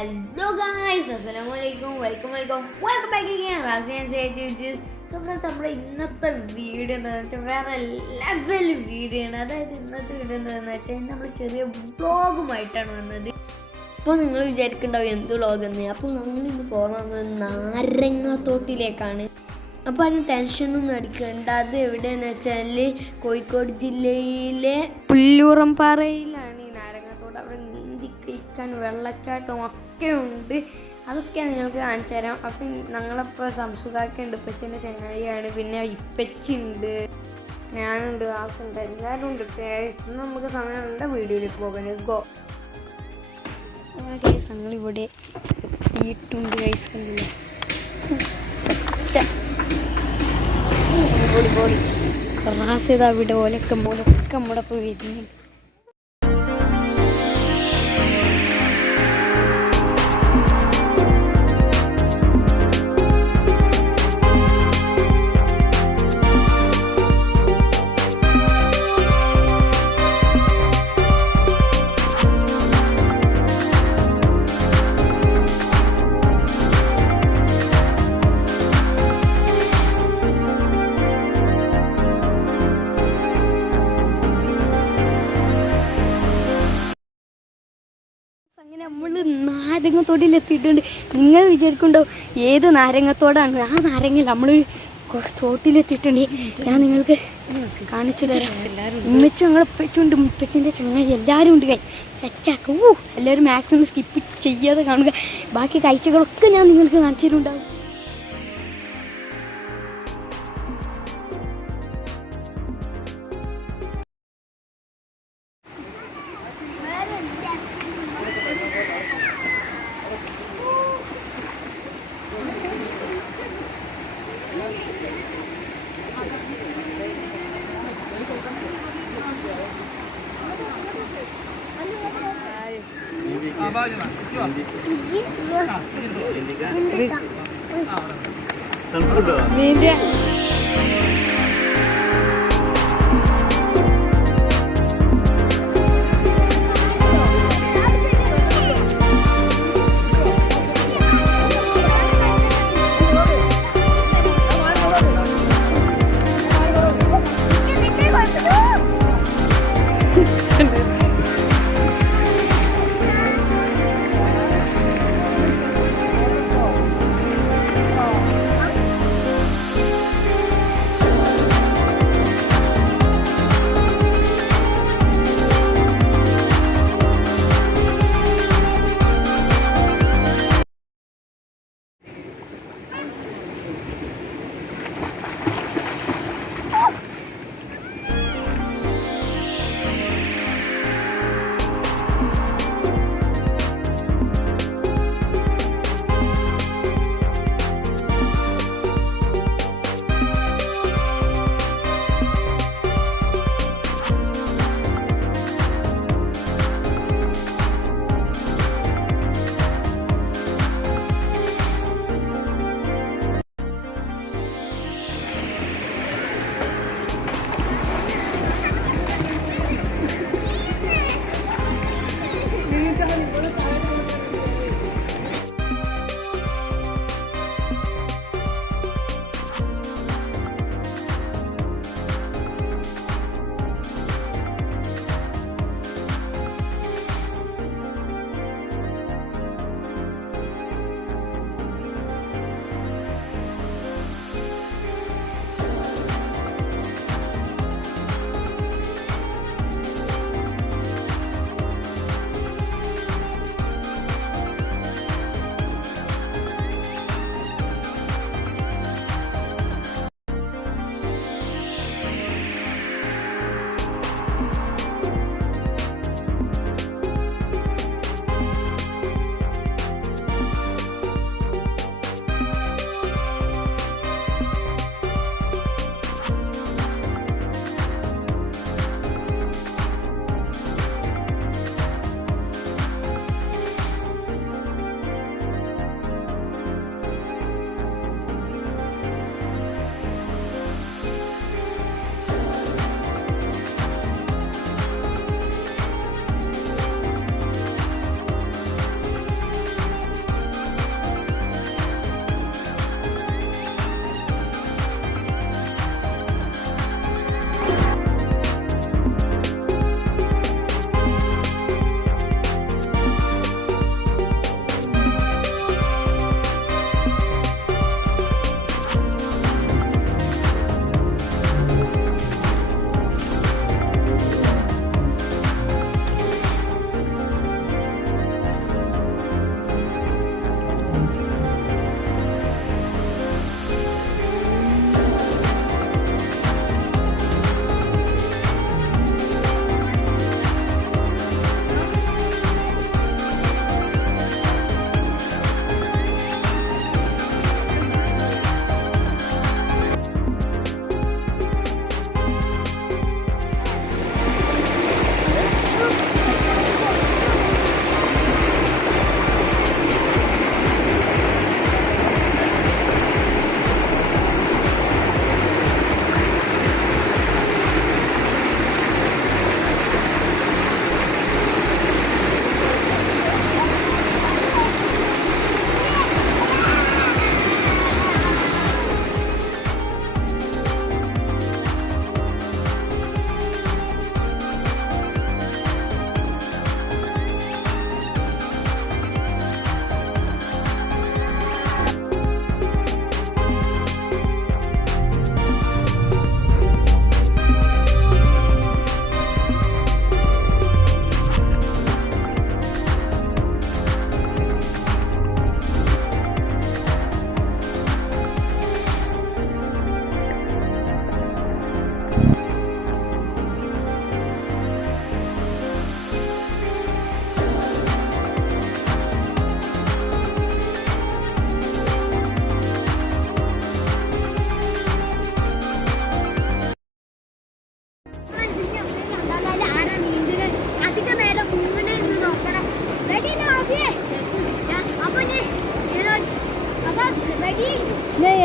Hello guys, assalamualaikum, welcome back again, Razi Nazi. So friends, നമ്മുടെ ഇന്നത്തെ video എന്താണെന്ന് വെച്ചാൽ വേറെ ലെവൽ വീഡിയോ ആണ്. അതായത് ഇന്നത്തെ വീഡിയോ എന്താണെന്ന് വെച്ചാൽ നമ്മൾ ചെറിയ വ്ളോഗുമായിട്ടാണ് വന്നത്. അപ്പോൾ നിങ്ങൾ വിചാരിക്കുന്നുണ്ടാവും എന്ത് വ്ളോഗെന്ന്. അപ്പോൾ നമ്മൾ ഇന്ന് പോകുന്നത് നാരങ്ങാത്തോട്ടിലേക്കാണ്. അപ്പോൾ അതിന് ടെൻഷനൊന്നും അടിക്കണ്ട. അത് എവിടെയെന്ന് വെച്ചാൽ കോഴിക്കോട് ജില്ലയിലെ പുല്ലൂറംപാറയിലാണ് ഈ നാരങ്ങാത്തോട്. അവിടെ നീന്തി കഴിക്കാൻ വെള്ളച്ചാട്ടവും ഒക്കെ ഉണ്ട്. അതൊക്കെയാണ് നിങ്ങൾക്ക് കാണിച്ചു തരാം. അപ്പം ഞങ്ങളിപ്പോൾ സംസുഖാക്കുണ്ട്, ഇപ്പച്ചിൻ്റെ ചങ്ങായിയാണ്, പിന്നെ ഇപ്പച്ചിയുണ്ട്, ഞാനുണ്ട്, വാസുണ്ട്, എല്ലാവരും ഉണ്ട്. ഇന്ന് നമുക്ക് സമയമുണ്ട് വീഡിയോയിലേക്ക് പോകാൻ. ഗോ ഗൈസ്, ഞങ്ങളിവിടെ എത്തിയിട്ടുണ്ട്. ഗൈസ് കണ്ടില്ലേ, പൊളി റാസിത അവിടെ ഓലൊക്കെ നമ്മുടെ പോയി വരുന്നുണ്ട്. അങ്ങനെ നമ്മൾ നാരങ്ങത്തോട്ടിലെത്തിയിട്ടുണ്ട്. നിങ്ങൾ വിചാരിക്കുന്നുണ്ടോ ഏത് നാരങ്ങത്തോടാണ്? ആ നാരങ്ങ നമ്മൾ തോട്ടിലെത്തിയിട്ടുണ്ട്. ഞാൻ നിങ്ങൾക്ക് കാണിച്ചു തരാം. ഉമ്മച്ചും ഞങ്ങൾ ഉപ്പച്ചുണ്ട്, ഉപ്പച്ചിൻ്റെ ചങ്ങായി എല്ലാവരും ഉണ്ട്. സെറ്റാക്കും. എല്ലാവരും മാക്സിമം സ്കിപ്പ് ചെയ്യാതെ കാണുക. ബാക്കി കാഴ്ചകളൊക്കെ ഞാൻ നിങ്ങൾക്ക് കാണിച്ചു തരുന്നുണ്ടാവും.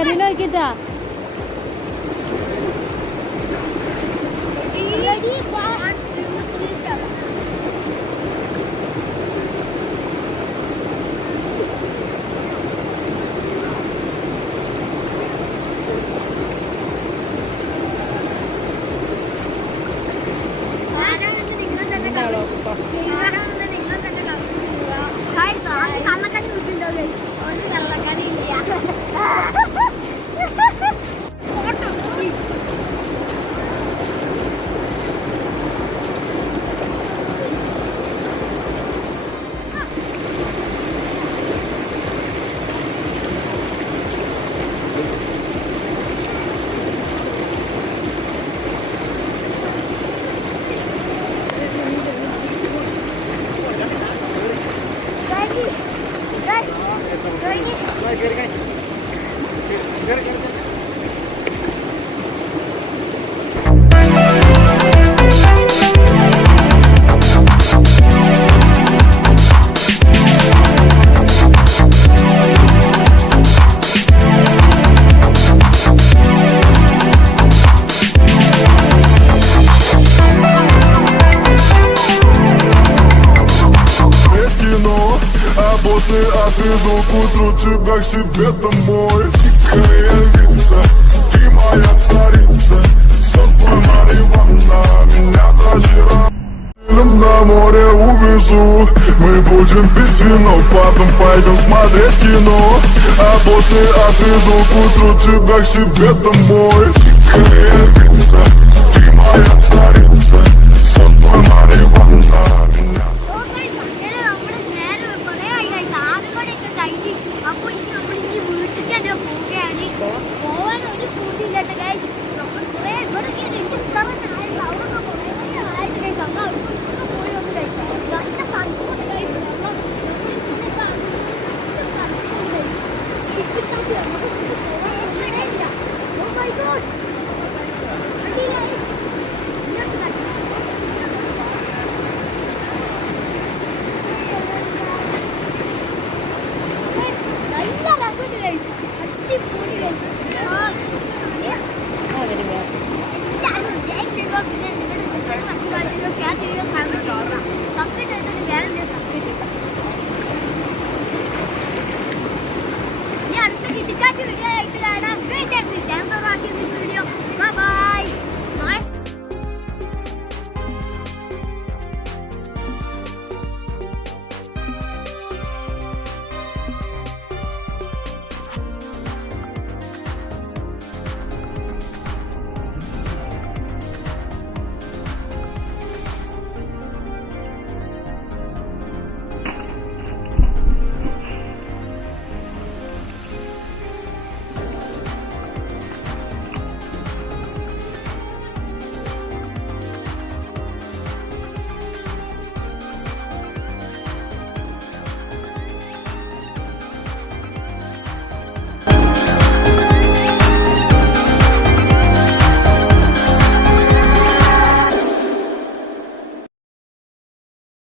ഷെറിനെ നോക്കിട്ടാ Отвезу к утру тебя к себе домой. Дикая вица, ты моя царица. Сон твой Мариванна, меня дочера. На море увезу, мы будем пить вино, потом пойдем смотреть кино. А после отвезу к утру тебя к себе домой. Дикая вица, ты моя царица.